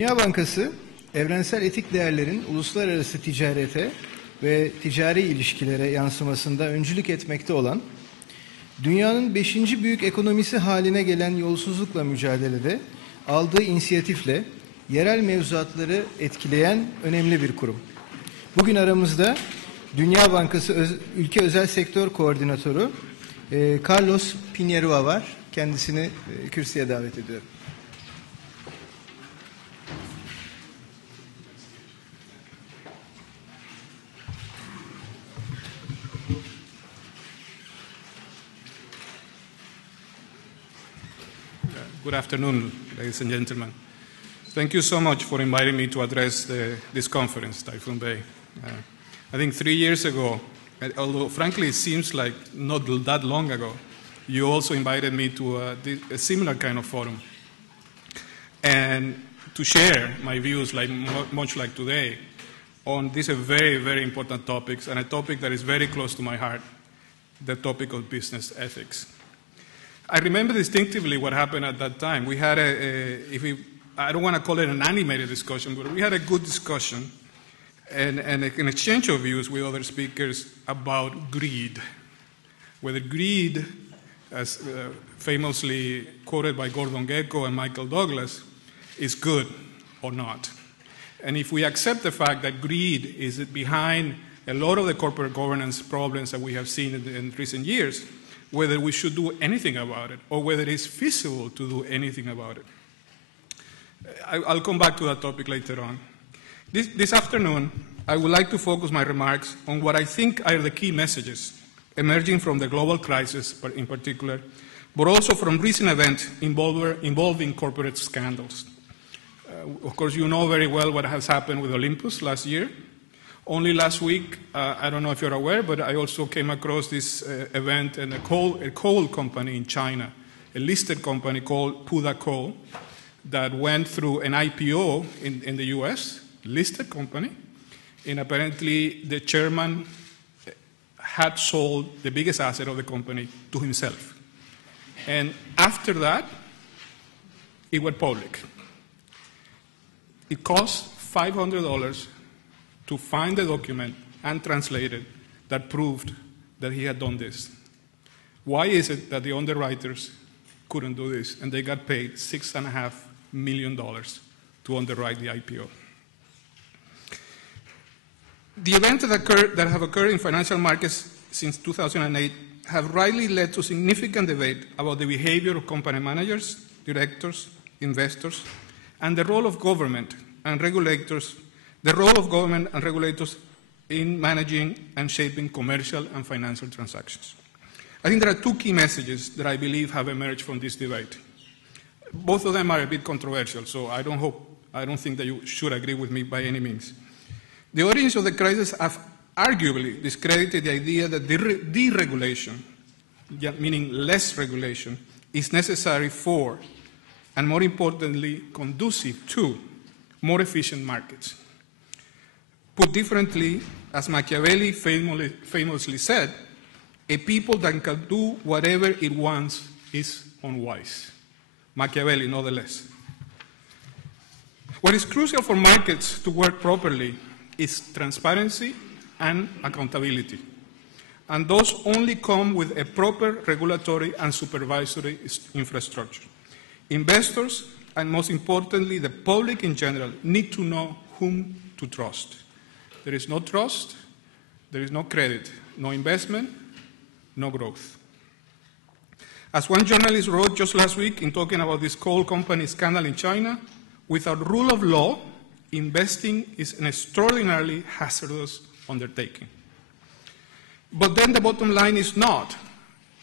Dünya Bankası, evrensel etik değerlerin uluslararası ticarete ve ticari ilişkilere yansımasında öncülük etmekte olan, dünyanın 5. büyük ekonomisi haline gelen yolsuzlukla mücadelede aldığı inisiyatifle yerel mevzuatları etkileyen önemli bir kurum. Bugün aramızda Dünya Bankası Ülke Özel Sektör Koordinatörü Carlos+Pinerua var. Kendisini kürsüye davet ediyorum. Good afternoon, ladies and gentlemen. Thank you so much for inviting me to address this conference, Typhoon Bay. I think 3 years ago, although frankly it seems like not that long ago, you also invited me to a similar kind of forum. And to share my views, much like today, on these very, very important topics, and a topic that is very close to my heart, the topic of business ethics. I remember distinctively what happened at that time. We had I don't want to call it an animated discussion, but we had a good discussion and an exchange of views with other speakers about greed. Whether greed, as famously quoted by Gordon Gekko and Michael Douglas, is good or not. And if we accept the fact that greed is behind a lot of the corporate governance problems that we have seen in recent years, whether we should do anything about it or whether it is feasible to do anything about it. I'll come back to that topic later on. This afternoon, I would like to focus my remarks on what I think are the key messages emerging from the global crisis in particular, but also from recent events involving corporate scandals. Of course, you know very well what has happened with Olympus last year. Only last week, I don't know if you're aware, but I also came across this event and a coal company in China, a listed company called Puda Coal, that went through an IPO in the US, listed company, and apparently the chairman had sold the biggest asset of the company to himself. And after that, it went public. It cost $500 to find the document and translate it that proved that he had done this. Why is it that the underwriters couldn't do this and they got paid $6.5 million to underwrite the IPO? The events that have occurred in financial markets since 2008 have rightly led to significant debate about the behavior of company managers, directors, investors, and the role of government and regulators in managing and shaping commercial and financial transactions. I think there are two key messages that I believe have emerged from this debate. Both of them are a bit controversial, so I don't think that you should agree with me by any means. The origins of the crisis have arguably discredited the idea that deregulation, meaning less regulation, is necessary for, and more importantly, conducive to, more efficient markets. Put differently, as Machiavelli famously said, a people that can do whatever it wants is unwise. Machiavelli, nonetheless. What is crucial for markets to work properly is transparency and accountability. And those only come with a proper regulatory and supervisory infrastructure. Investors, and most importantly, the public in general, need to know whom to trust. There is no trust, there is no credit, no investment, no growth. As one journalist wrote just last week in talking about this coal company scandal in China, without rule of law, investing is an extraordinarily hazardous undertaking. But then the bottom line is not,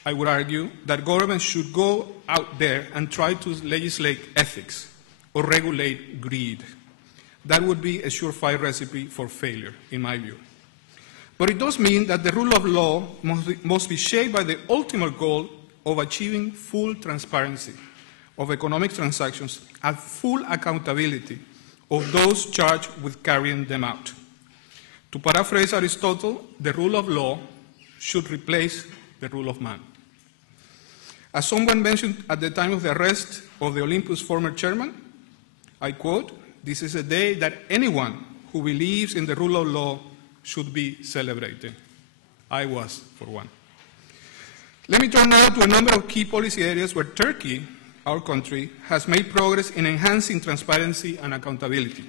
I would argue, that governments should go out there and try to legislate ethics or regulate greed. That would be a surefire recipe for failure, in my view. But it does mean that the rule of law must be shaped by the ultimate goal of achieving full transparency of economic transactions and full accountability of those charged with carrying them out. To paraphrase Aristotle, the rule of law should replace the rule of man. As someone mentioned at the time of the arrest of the Olympus former chairman, I quote, This is a day that anyone who believes in the rule of law should be celebrating. I was, for one. Let me turn now to a number of key policy areas where Turkey, our country, has made progress in enhancing transparency and accountability,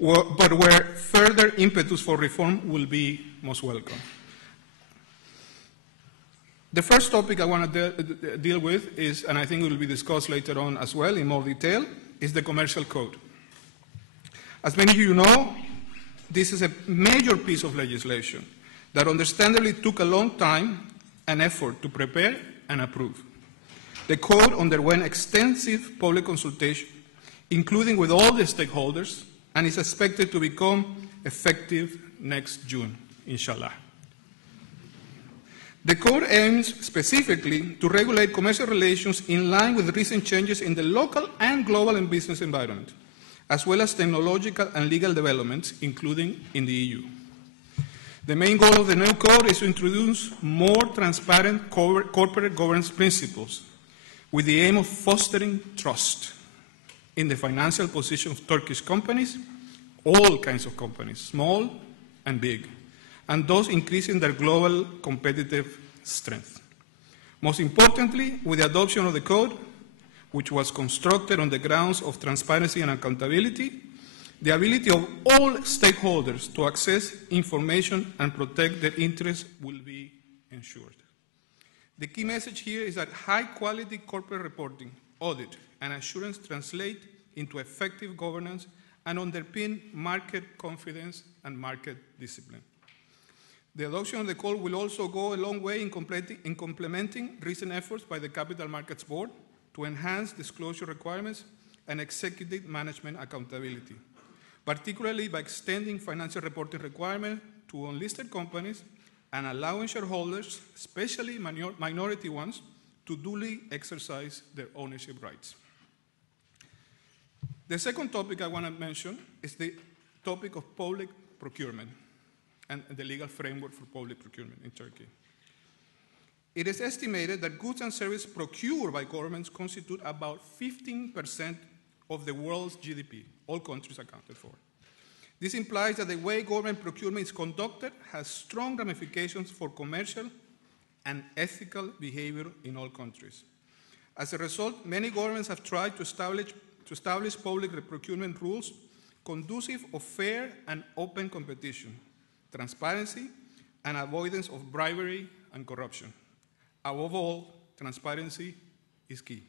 but where further impetus for reform will be most welcome. The first topic I want to deal with is, and I think it will be discussed later on as well in more detail, is the Commercial Code. As many of you know, this is a major piece of legislation that understandably took a long time and effort to prepare and approve. The code underwent extensive public consultation, including with all the stakeholders, and is expected to become effective next June, inshallah. The code aims specifically to regulate commercial relations in line with recent changes in the local and global and business environment, as well as technological and legal developments, including in the EU. The main goal of the new code is to introduce more transparent corporate governance principles with the aim of fostering trust in the financial position of Turkish companies, all kinds of companies, small and big, and thus increasing their global competitive strength. Most importantly, with the adoption of the code, which was constructed on the grounds of transparency and accountability, the ability of all stakeholders to access information and protect their interests will be ensured. The key message here is that high-quality corporate reporting, audit, and assurance translate into effective governance and underpin market confidence and market discipline. The adoption of the code will also go a long way in complementing recent efforts by the Capital Markets Board to enhance disclosure requirements and executive management accountability, particularly by extending financial reporting requirements to unlisted companies and allowing shareholders, especially minority ones, to duly exercise their ownership rights. The second topic I want to mention is the topic of public procurement and the legal framework for public procurement in Turkey. It is estimated that goods and services procured by governments constitute about 15% of the world's GDP, all countries accounted for. This implies that the way government procurement is conducted has strong ramifications for commercial and ethical behavior in all countries. As a result, many governments have tried to establish public procurement rules conducive of fair and open competition, transparency, and avoidance of bribery and corruption. Above all, transparency is key.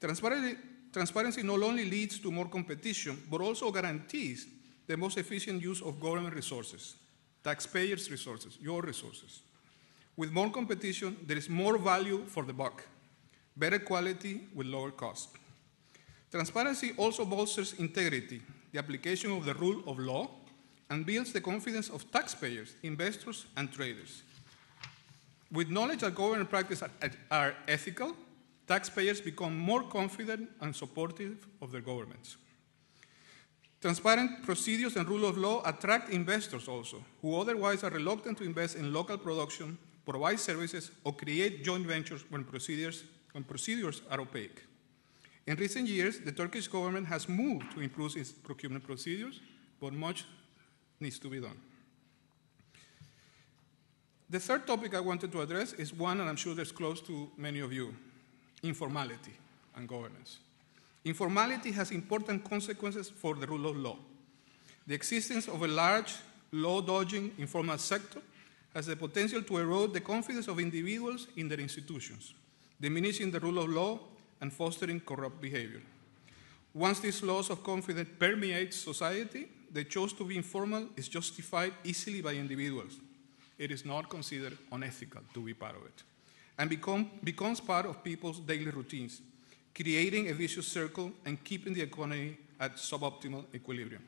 Transparency not only leads to more competition, but also guarantees the most efficient use of government resources, taxpayers' resources, your resources. With more competition, there is more value for the buck, better quality with lower cost. Transparency also bolsters integrity, the application of the rule of law, and builds the confidence of taxpayers, investors, and traders. With knowledge that government practices are ethical, taxpayers become more confident and supportive of their governments. Transparent procedures and rule of law attract investors also, who otherwise are reluctant to invest in local production, provide services, or create joint ventures when procedures are opaque. In recent years, the Turkish government has moved to improve its procurement procedures, but much needs to be done. The third topic I wanted to address is one, and I'm sure that's close to many of you, informality and governance. Informality has important consequences for the rule of law. The existence of a large, law-dodging informal sector has the potential to erode the confidence of individuals in their institutions, diminishing the rule of law and fostering corrupt behavior. Once this loss of confidence permeates society, the choice to be informal is justified easily by individuals. It is not considered unethical to be part of it, and becomes part of people's daily routines, creating a vicious circle and keeping the economy at suboptimal equilibrium.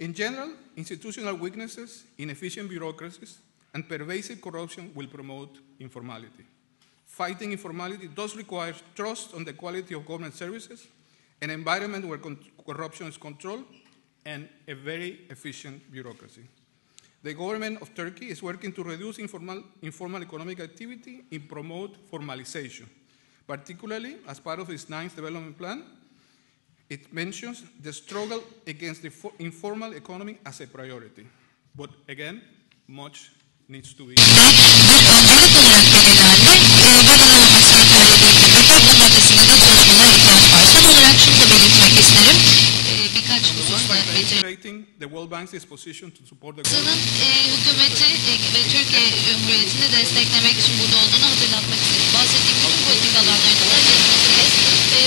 In general, institutional weaknesses, inefficient bureaucracies, and pervasive corruption will promote informality. Fighting informality does require trust on the quality of government services, an environment where corruption is controlled, and a very efficient bureaucracy. The government of Turkey is working to reduce informal economic activity and promote formalization, particularly as part of its 9th development plan, It mentions the struggle against the informal economy as a priority. But again, much needs to be. Bir öncelik olarak belirlendi. Yaralanan sektörle ilgili bu maddesinde de çalışmalara ihtiyaç var. Son olarak şunu da belirtmek isterim. Birkaç hususta Reiterating the World Bank's disposition to support the Bankası'nın hükümeti ve Türkiye Cumhuriyeti'ni desteklemek için burada olduğunu hatırlatmak isterim. Bahsettiğim bütün politik alanlarında da yanımızdayız.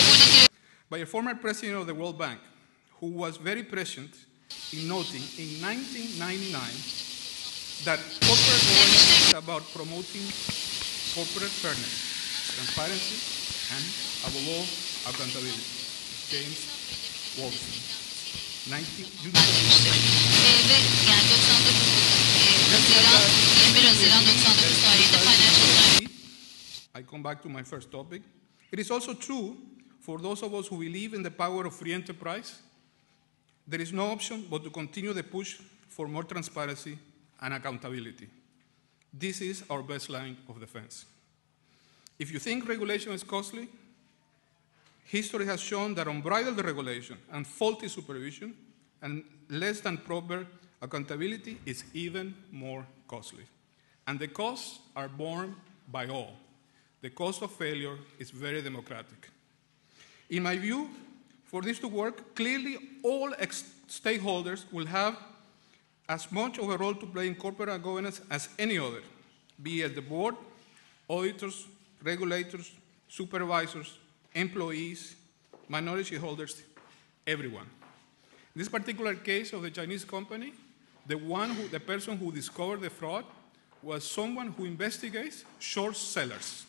Buradaki by a former president of the World Bank, who was very prescient in noting in 1999 that corporate governance is about promoting corporate fairness, transparency, and above all, accountability. James Wolfson. Ve yani 21 Haziran 99 tarihinde Financial Times. I come back to my first topic. It is also true for those of us who believe in the power of free enterprise. There is no option but to continue the push for more transparency and accountability. This is our best line of defense. If you think regulation is costly, history has shown that unbridled regulation and faulty supervision and less than proper accountability is even more costly. And the costs are borne by all. The cost of failure is very democratic. In my view, for this to work, clearly all stakeholders will have as much of a role to play in corporate governance as any other, be it the board, auditors, regulators, supervisors, employees, minority shareholders, everyone. In this particular case of the Chinese company, the person who discovered the fraud was someone who investigates short sellers,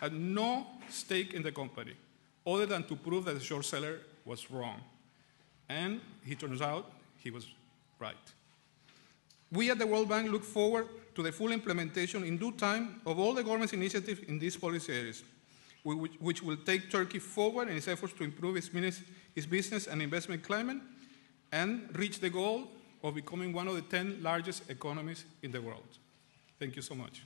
had no stake in the company, other than to prove that the short seller was wrong. And it turns out he was right. We at the World Bank look forward to the full implementation in due time of all the government's initiatives in these policy areas, which will take Turkey forward in its efforts to improve its business and investment climate and reach the goal of becoming one of the 10 largest economies in the world. Thank you so much.